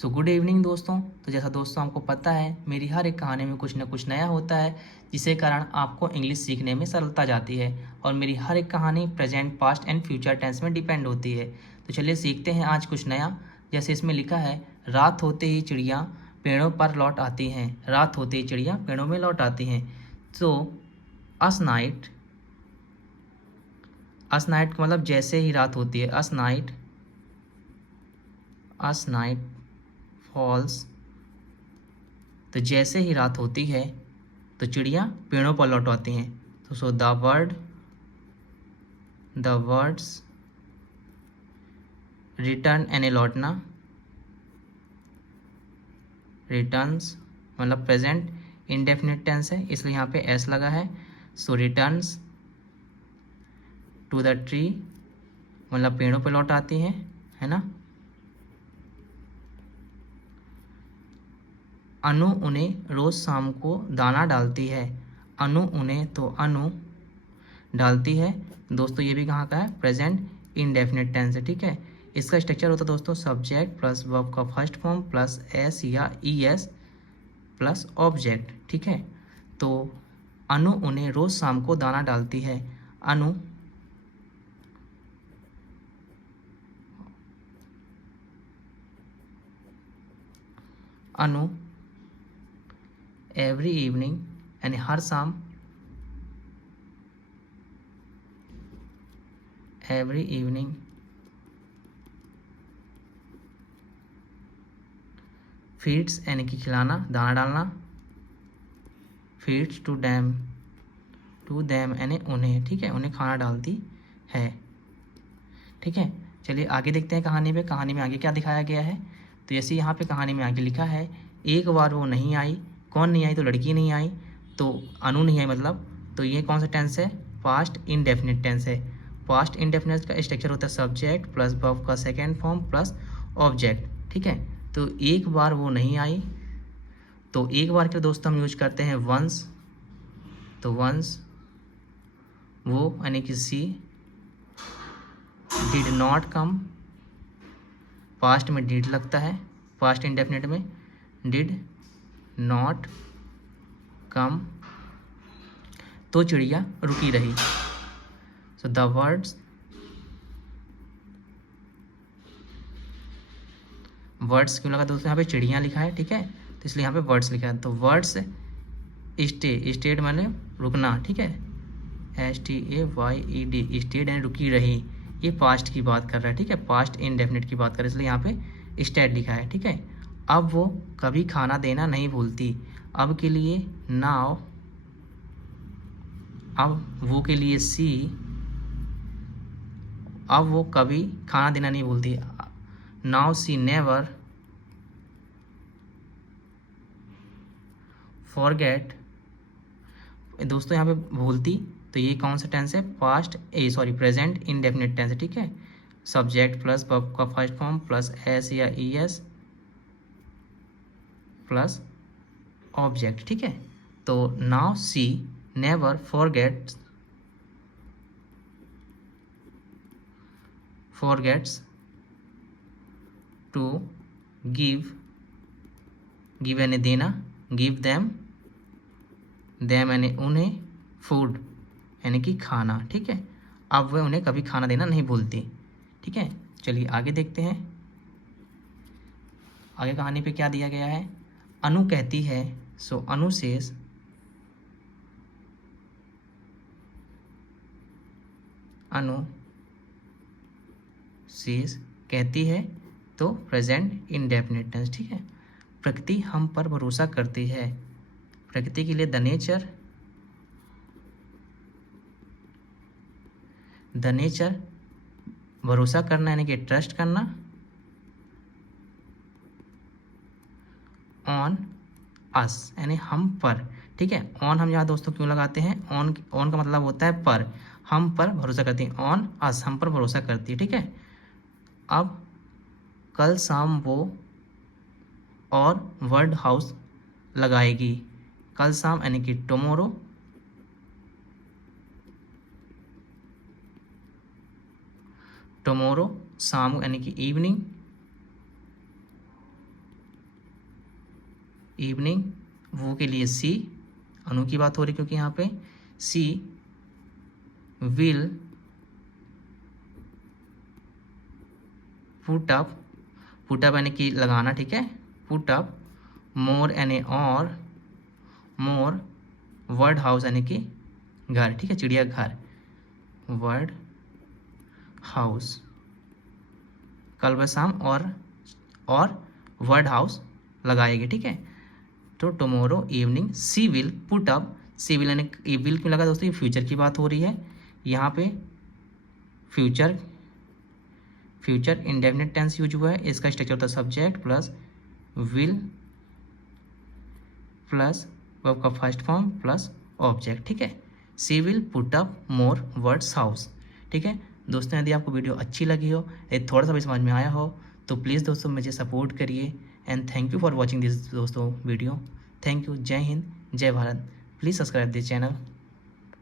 So good evening दोस्तों। तो जैसा दोस्तों आपको पता है, मेरी हर एक कहानी में कुछ न कुछ नया होता है, जिसके कारण आपको इंग्लिश सीखने में सरलता जाती है। और मेरी हर एक कहानी present, past and future tense में डिपेंड होती है। तो चलिए सीखते हैं आज कुछ नया। जैसे इसमें लिखा है, रात होते ही चिड़िया पेड़ों पर लौट आती हैं। रात होते ही चिड़िया पेड़ों में लौट आती हैं। तो अस नाइट, अस नाइट का मतलब जैसे ही रात होती है। अस नाइट, अस नाइट फॉल्स, तो जैसे ही रात होती है तो चिड़िया पेड़ों पर लौट आती हैं। तो सो द वर्ड्स रिटर्न यानी लौटना, रिटर्न्स मतलब प्रेजेंट इंडेफिनिट टेंस है, इसलिए यहाँ पे एस लगा है। सो रिटर्न्स टू द ट्री मतलब पेड़ों पर लौट आती है ना। अनु उन्हें रोज शाम को दाना डालती है। अनु उन्हें, तो अनु डालती है। दोस्तों ये भी कहाँ का है, प्रेजेंट इंडेफिनिट टेंस है। ठीक है, इसका स्ट्रक्चर होता है दोस्तों सब्जेक्ट प्लस वर्ब का फर्स्ट फॉर्म प्लस एस या ई एस प्लस ऑब्जेक्ट। ठीक है, तो अनु उन्हें रोज शाम को दाना डालती है। अनु अनु एवरी इवनिंग यानी हर शाम, एवरी इवनिंग फीड्स यानी कि खिलाना, दाना डालना। Feeds to them, to them यानी उन्हें, ठीक है, उन्हें खाना डालती है। ठीक है, चलिए आगे देखते हैं कहानी पे। कहानी में आगे क्या दिखाया गया है। तो जैसे यहाँ पे कहानी में आगे लिखा है, एक बार वो नहीं आई। कौन नहीं आई, तो लड़की नहीं आई, तो अनु नहीं आई मतलब। तो ये कौन सा टेंस है, पास्ट इनडेफिनिट टेंस है। पास्ट इनडेफिनिट का स्ट्रक्चर होता है सब्जेक्ट प्लस वर्ब का सेकेंड फॉर्म प्लस ऑब्जेक्ट। ठीक है, तो एक बार वो नहीं आई, तो एक बार के दोस्तों हम यूज करते हैं वंस। तो वंस वो यानी कि सी डिड नॉट कम, पास्ट में डिड लगता है, पास्ट इंडेफिनिट में डिड नॉट कम, तो चिड़िया रुकी रही। सो द वर्ड्स, वर्ड्स क्यों लगा दोस्तों, यहाँ पे चिड़िया लिखा है। ठीक है, तो इसलिए यहाँ पे वर्ड्स लिखा है। तो वर्ड्स स्टे, स्टेड माने रुकना। ठीक है, STAYED, स्टेड यानी रुकी रही। ये पास्ट की बात कर रहा है। ठीक है, पास्ट इनडेफिनिट की बात कर रहा है, इसलिए यहाँ पे स्टेड लिखा है। ठीक है, अब वो कभी खाना देना नहीं भूलती। अब के लिए नाउ, अब वो के लिए सी, अब वो कभी खाना देना नहीं भूलती। नाउ सी नेवर फॉरगेट, दोस्तों यहाँ पे भूलती, तो ये कौन सा टेंस है, पास्ट प्रेजेंट इंडेफिनिट टेंस है। ठीक है, सब्जेक्ट प्लस वर्ब का फर्स्ट फॉर्म प्लस एस या ई एस प्लस ऑब्जेक्ट। ठीक है, तो now she never forgets to give, give यानी देना, गिव देम यानी उन्हें, फूड यानी कि खाना। ठीक है, अब वह उन्हें कभी खाना देना नहीं भूलती। ठीक है, चलिए आगे देखते हैं। आगे कहानी पे क्या दिया गया है। अनु कहती है, सो अनु सेज, अनु सेज कहती है, तो प्रेजेंट इंडेफिनिट टेंस। ठीक है, प्रकृति हम पर भरोसा करती है। प्रकृति के लिए द नेचर भरोसा करना यानी कि ट्रस्ट करना, ऑन अस यानी हम पर। ठीक है, ऑन हम यहाँ दोस्तों क्यों लगाते हैं, ऑन का मतलब होता है पर, हम पर भरोसा करती है। ऑन अस हम पर भरोसा करती है। ठीक है, अब कल शाम वो और वर्ड हाउस लगाएगी। कल शाम यानी कि टुमारो, टुमारो शाम यानी कि इवनिंग, इवनिंग, वो के लिए सी, अनु की बात हो रही क्योंकि यहाँ पे she will put up, put up यानी कि लगाना, ठीक है, पुट अप मोर यानी और, मोर वर्ड हाउस यानी कि घर, ठीक है, चिड़िया घर, वर्ड हाउस, कल व शाम और वर्ड हाउस लगाएगी, ठीक है। तो tomorrow evening she will put up, she will यानी विल क्यों लगा दोस्तों, ये फ्यूचर की बात हो रही है, यहाँ पे फ्यूचर इंडेफिनिट टेंस यूज हुआ है, इसका स्ट्रक्चर होता है subject plus will plus verb का फर्स्ट फॉर्म प्लस ऑब्जेक्ट, ठीक है। She will put up more words house, ठीक है। दोस्तों यदि आपको वीडियो अच्छी लगी हो, यदि थोड़ा सा भी समझ में आया हो, तो प्लीज़ दोस्तों मुझे सपोर्ट करिए and thank you for watching this दोस्तों वीडियो। Thank you. जय हिंद, जय Bharat. Please subscribe this channel.